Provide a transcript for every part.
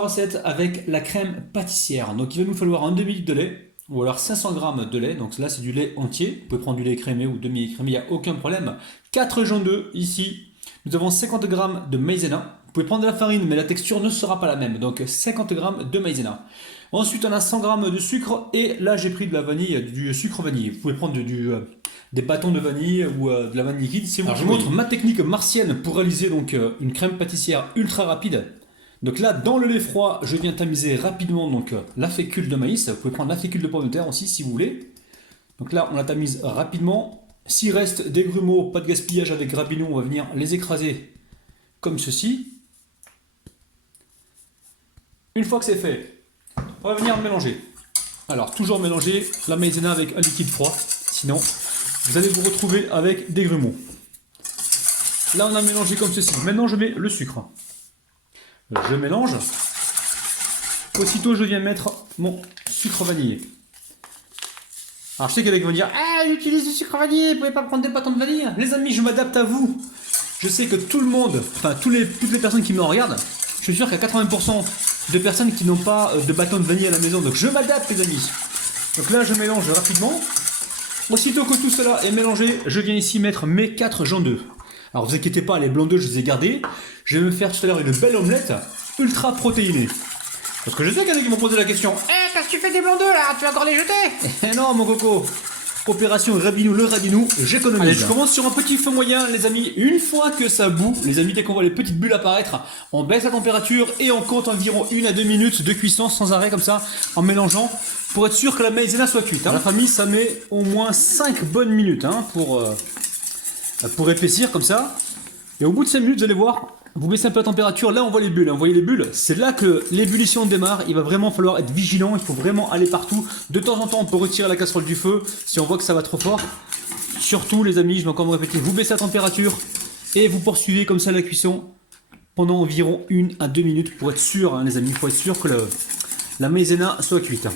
Recette avec la crème pâtissière. Donc il va nous falloir un demi-litre de lait ou alors 500 g de lait. Donc là c'est du lait entier. Vous pouvez prendre du lait écrémé ou demi-écrémé, il n'y a aucun problème. 4 jaunes d'œufs ici. Nous avons 50 g de maïzena. Vous pouvez prendre de la farine mais la texture ne sera pas la même. Donc 50 g de maïzena. Ensuite on a 100 g de sucre et là j'ai pris de la vanille, du sucre vanille. Vous pouvez prendre des bâtons de vanille ou de la vanille liquide. Si vous je vous montre ma technique martienne pour réaliser donc une crème pâtissière ultra rapide. Donc là, dans le lait froid, je viens tamiser rapidement donc, la fécule de maïs. Vous pouvez prendre la fécule de pomme de terre aussi si vous voulez. Donc là, on la tamise rapidement. S'il reste des grumeaux, pas de gaspillage avec Grabino, on va venir les écraser comme ceci. Une fois que c'est fait, on va venir mélanger. Alors, toujours mélanger la maïzena avec un liquide froid. Sinon, vous allez vous retrouver avec des grumeaux. Là, on a mélangé comme ceci. Maintenant, je mets le sucre. Je mélange. Aussitôt, je viens mettre mon sucre vanillé. Alors, je sais qu'il y en a qui vont dire ah, j'utilise du sucre vanillé, vous pouvez pas prendre des bâtons de vanille. Les amis, je m'adapte à vous. Je sais que tout le monde, enfin, toutes les personnes qui me regardent, je suis sûr qu'il y a 80% de personnes qui n'ont pas de bâton de vanille à la maison. Donc, je m'adapte, les amis. Donc là, je mélange rapidement. Aussitôt que tout cela est mélangé, je viens ici mettre mes 4 jaunes d'œufs. Alors vous inquiétez pas, les blancs d'œufs je les ai gardés. Je vais me faire tout à l'heure une belle omelette ultra protéinée. Parce que je sais qu'il y en a qui m'ont posé la question. Eh, qu'est-ce que tu fais des blancs d'œufs là? Tu vas encore les jeter? Eh non mon coco. Opération Rabinou, le Rabinou, j'économise. Allez, je commence sur un petit feu moyen les amis. Une fois que ça bout, les amis, dès qu'on voit les petites bulles apparaître, on baisse la température et on compte environ 1 à 2 minutes de cuisson sans arrêt comme ça, en mélangeant, pour être sûr que la maïzena soit cuite. Hein. La famille, ça met au moins 5 bonnes minutes hein, pour épaissir comme ça. Et au bout de 5 minutes, vous allez voir, vous baissez un peu la température, là on voit les bulles, hein. Vous voyez les bulles, c'est là que l'ébullition démarre, il va vraiment falloir être vigilant, il faut vraiment aller partout. De temps en temps, on peut retirer la casserole du feu si on voit que ça va trop fort. Surtout les amis, je vais encore me répéter, vous baissez la température et vous poursuivez comme ça la cuisson pendant environ 1 à 2 minutes pour être sûr, hein, les amis, il faut être sûr que la maïzena soit cuite.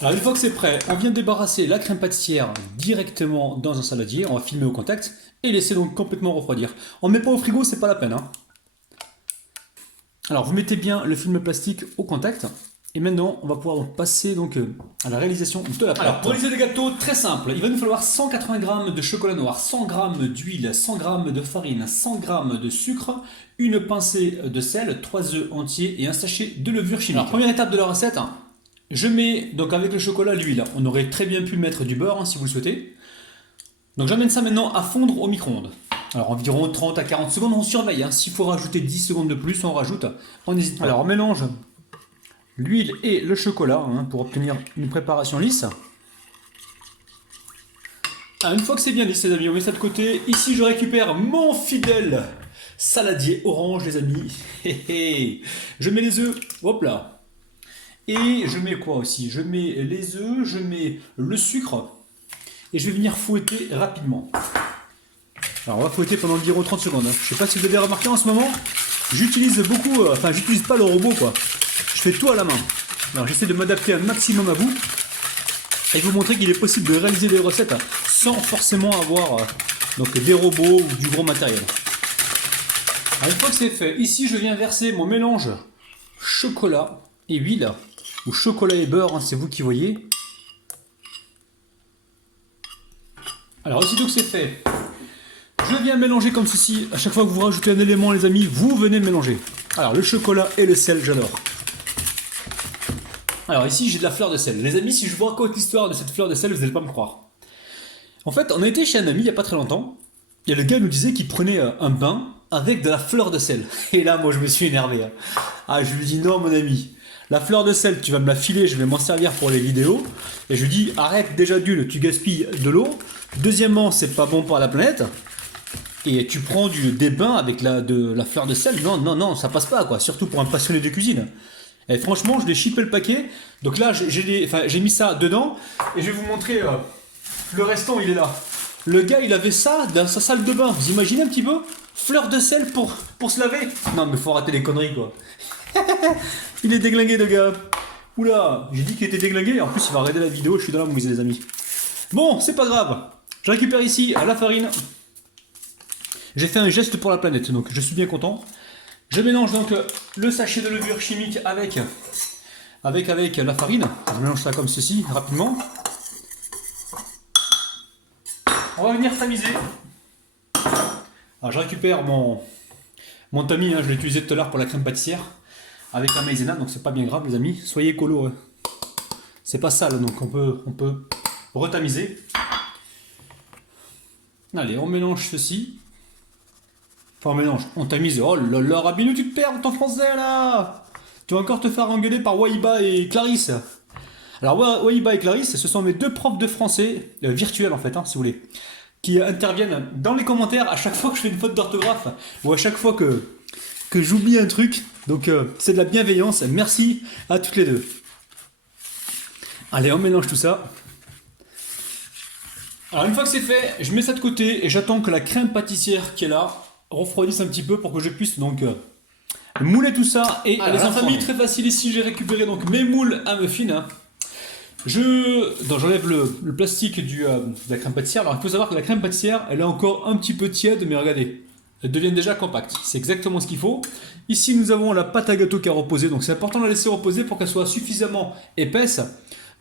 Alors une fois que c'est prêt, on vient débarrasser la crème pâtissière directement dans un saladier, on va filmer au contact et laisser donc complètement refroidir. On ne met pas au frigo, c'est pas la peine. Hein. Alors vous mettez bien le film plastique au contact et maintenant on va pouvoir donc passer donc à la réalisation de la pâte. Alors pour réaliser des gâteaux, très simple, il va nous falloir 180 g de chocolat noir, 100 g d'huile, 100 g de farine, 100 g de sucre, une pincée de sel, 3 œufs entiers et un sachet de levure chimique. Alors première étape de la recette, je mets donc avec le chocolat l'huile. On aurait très bien pu mettre du beurre hein, si vous le souhaitez. Donc j'amène ça maintenant à fondre au micro-ondes. Alors environ 30 à 40 secondes, on surveille. Hein. S'il faut rajouter 10 secondes de plus, on rajoute. On n'hésite pas. Alors on mélange l'huile et le chocolat hein, pour obtenir une préparation lisse. Ah, une fois que c'est bien lisse les amis, on met ça de côté. Ici je récupère mon fidèle saladier orange les amis. Je mets les œufs, hop là. Et je mets quoi aussi? Je mets les œufs, je mets le sucre et je vais venir fouetter rapidement. Alors on va fouetter pendant environ 30 secondes. Je sais pas si vous avez remarqué en ce moment, j'utilise beaucoup, enfin j'utilise pas le robot quoi. Je fais tout à la main. Alors j'essaie de m'adapter un maximum à vous et vous montrer qu'il est possible de réaliser des recettes sans forcément avoir donc des robots ou du gros matériel. Alors une fois que c'est fait, ici je viens verser mon mélange chocolat et huile. Ou chocolat et beurre, hein, c'est vous qui voyez. Alors aussitôt que c'est fait, je viens mélanger comme ceci. À chaque fois que vous rajoutez un élément les amis, vous venez mélanger. Alors le chocolat et le sel, j'adore. Alors ici j'ai de la fleur de sel. Les amis, si je vous raconte l'histoire de cette fleur de sel, vous n'allez pas me croire. En fait, on a été chez un ami il n'y a pas très longtemps. Et le gars nous disait qu'il prenait un bain avec de la fleur de sel. Et là, moi je me suis énervé. Hein. Ah, je lui dis non mon ami. La fleur de sel, tu vas me la filer, je vais m'en servir pour les vidéos. Et je lui dis, arrête déjà d'une, tu gaspilles de l'eau. Deuxièmement, c'est pas bon pour la planète. Et tu prends des bains avec de la fleur de sel. Non, non, non, ça passe pas quoi. Surtout pour un passionné de cuisine. Et franchement, je l'ai chippé le paquet. Donc là, j'ai mis ça dedans. Et je vais vous montrer, le restant, il est là. Le gars, il avait ça dans sa salle de bain. Vous imaginez un petit peu? Fleur de sel pour se laver. Non, mais faut arrêter les conneries quoi. Il est déglingué le gars. Oula, j'ai dit qu'il était déglingué. En plus, il va regarder la vidéo. Je suis dans la mouise, les amis. Bon, c'est pas grave. Je récupère ici la farine. J'ai fait un geste pour la planète, donc je suis bien content. Je mélange donc le sachet de levure chimique avec la farine. Je mélange ça comme ceci, rapidement. On va venir tamiser. Alors je récupère mon tamis, hein, je l'ai utilisé tout à l'heure pour la crème pâtissière, avec la maïzena, donc c'est pas bien grave les amis, soyez écolo. Hein. C'est pas sale, donc on peut retamiser. Allez, on mélange ceci. Enfin, on mélange, on tamise. Oh là là, Rabinou, tu te perds dans ton français là. Tu vas encore te faire engueuler par Wahiba et Clarisse. Alors, Wahiba et Clarisse, ce sont mes deux profs de français, virtuels en fait, hein, si vous voulez, qui interviennent dans les commentaires à chaque fois que je fais une faute d'orthographe ou à chaque fois que j'oublie un truc. Donc, c'est de la bienveillance. Merci à toutes les deux. Allez, on mélange tout ça. Alors, une fois que c'est fait, je mets ça de côté et j'attends que la crème pâtissière qui est là refroidisse un petit peu pour que je puisse donc mouler tout ça. Et les familles, très facile ici, j'ai récupéré donc mes moules à muffins. J'enlève le plastique de la crème pâtissière. Alors il faut savoir que la crème pâtissière, elle est encore un petit peu tiède, mais regardez, elle devient déjà compacte. C'est exactement ce qu'il faut. Ici, nous avons la pâte à gâteau qui a reposé, donc c'est important de la laisser reposer pour qu'elle soit suffisamment épaisse,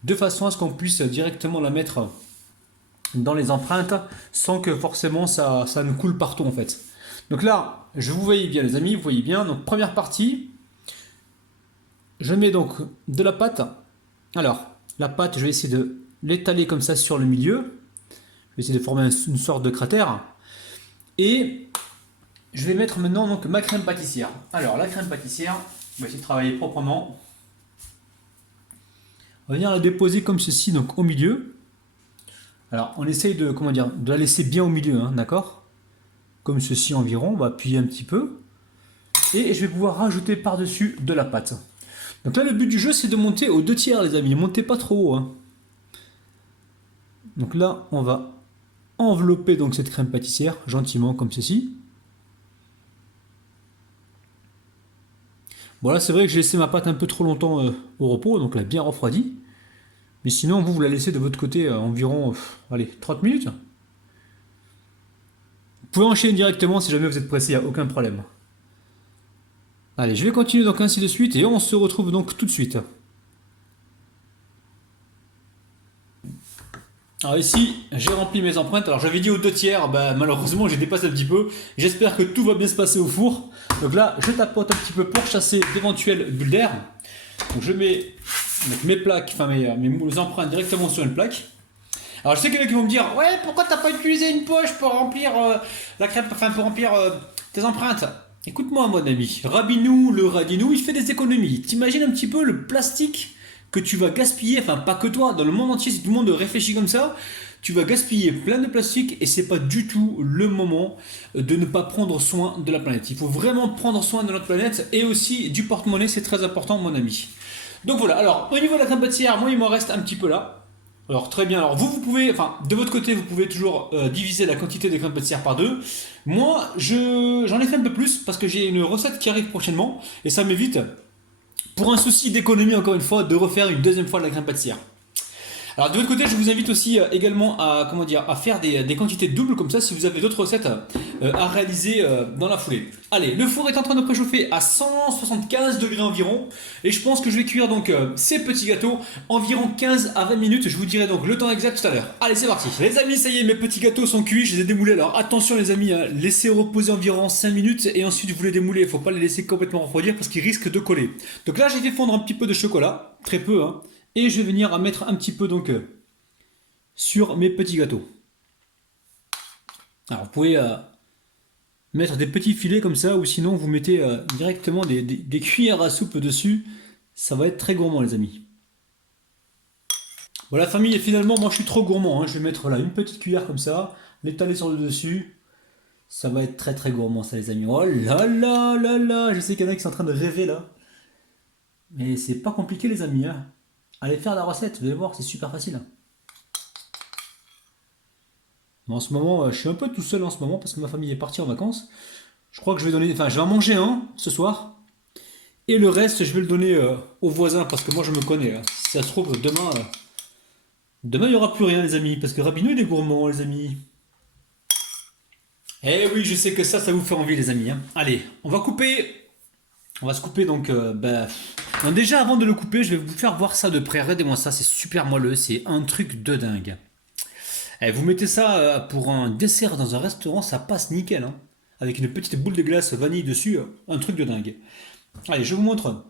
de façon à ce qu'on puisse directement la mettre dans les empreintes, sans que forcément ça nous coule partout en fait. Donc là, vous voyez bien les amis, vous voyez bien. Donc première partie, je mets donc de la pâte. Alors, la pâte, je vais essayer de l'étaler comme ça sur le milieu. Je vais essayer de former une sorte de cratère. Et je vais mettre maintenant donc ma crème pâtissière. Alors, la crème pâtissière, on va essayer de travailler proprement. On va venir la déposer comme ceci, donc au milieu. Alors, on essaye de la laisser bien au milieu, hein, d'accord ? Comme ceci environ, on va appuyer un petit peu. Et je vais pouvoir rajouter par-dessus de la pâte. Donc là, le but du jeu, c'est de monter aux 2/3, les amis. Montez pas trop haut. Hein. Donc là, on va envelopper donc cette crème pâtissière gentiment comme ceci. Bon là, c'est vrai que j'ai laissé ma pâte un peu trop longtemps au repos, donc elle a bien refroidi. Mais sinon, vous la laissez de votre côté environ, allez, 30 minutes. Vous pouvez enchaîner directement si jamais vous êtes pressé, il n'y a aucun problème. Allez, je vais continuer donc ainsi de suite et on se retrouve donc tout de suite. Alors ici, j'ai rempli mes empreintes. Alors j'avais dit aux 2/3, malheureusement j'ai dépassé un petit peu. J'espère que tout va bien se passer au four. Donc là, je tapote un petit peu pour chasser d'éventuelles bulles d'air. Donc je mets mes plaques, enfin mes empreintes directement sur une plaque. Alors je sais qu'il y en a qui vont me dire, ouais, pourquoi t'as pas utilisé une poche pour remplir la crêpe, enfin pour remplir tes empreintes. Écoute-moi mon ami, Rabinou, le Radinou, il fait des économies. T'imagines un petit peu le plastique que tu vas gaspiller, enfin pas que toi, dans le monde entier, si tout le monde réfléchit comme ça, tu vas gaspiller plein de plastique et c'est pas du tout le moment de ne pas prendre soin de la planète. Il faut vraiment prendre soin de notre planète et aussi du porte-monnaie, c'est très important mon ami. Donc voilà, alors au niveau de la crème pâtissière, moi il m'en reste un petit peu là. Alors très bien, alors vous pouvez, enfin de votre côté vous pouvez toujours diviser la quantité de crème pâtissière par 2. Moi j'en ai fait un peu plus parce que j'ai une recette qui arrive prochainement et ça m'évite, pour un souci d'économie encore une fois, de refaire une deuxième fois de la crème pâtissière. Alors de votre côté, je vous invite aussi également à faire des quantités doubles comme ça si vous avez d'autres recettes à réaliser dans la foulée. Allez, le four est en train de préchauffer à 175 degrés environ et je pense que je vais cuire donc ces petits gâteaux environ 15 à 20 minutes. Je vous dirai donc le temps exact tout à l'heure. Allez, c'est parti. Les amis, ça y est, mes petits gâteaux sont cuits, je les ai démoulés. Alors attention les amis, laissez reposer environ 5 minutes et ensuite vous les démoulez. Il ne faut pas les laisser complètement refroidir parce qu'ils risquent de coller. Donc là, j'ai fait fondre un petit peu de chocolat, très peu hein. Et je vais venir à mettre un petit peu donc sur mes petits gâteaux. Alors vous pouvez mettre des petits filets comme ça ou sinon vous mettez directement des cuillères à soupe dessus. Ça va être très gourmand les amis. Bon la famille, et finalement moi je suis trop gourmand. Hein. Je vais mettre là une petite cuillère comme ça, l'étaler sur le dessus. Ça va être très très gourmand ça les amis. Oh là là là là, je sais qu'il y en a qui sont en train de rêver là. Mais c'est pas compliqué les amis. Hein. Allez faire la recette, vous allez voir, c'est super facile. Mais en ce moment, je suis un peu tout seul en ce moment parce que ma famille est partie en vacances. Je crois que je vais donner, enfin, je vais en manger un ce soir. Et le reste, je vais le donner aux voisins parce que moi je me connais. Hein. Si ça se trouve, demain, il n'y aura plus rien, les amis. Parce que Rabinou, il est gourmand, les amis. Eh oui, je sais que ça vous fait envie, les amis. Hein. Allez, on va couper On va se couper donc, non, déjà avant de le couper, je vais vous faire voir ça de près. Regardez-moi ça, c'est super moelleux, c'est un truc de dingue. Eh, vous mettez ça pour un dessert dans un restaurant, ça passe nickel, hein. Avec une petite boule de glace vanille dessus, un truc de dingue. Allez, je vous montre.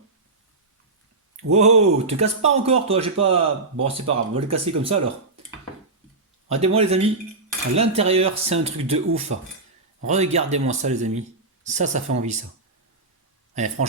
Wow, te casse pas encore, toi, j'ai pas. Bon, c'est pas grave, on va le casser comme ça alors. Regardez-moi, les amis. À l'intérieur, c'est un truc de ouf. Regardez-moi ça, les amis. Ça fait envie, ça. Allez, franchement.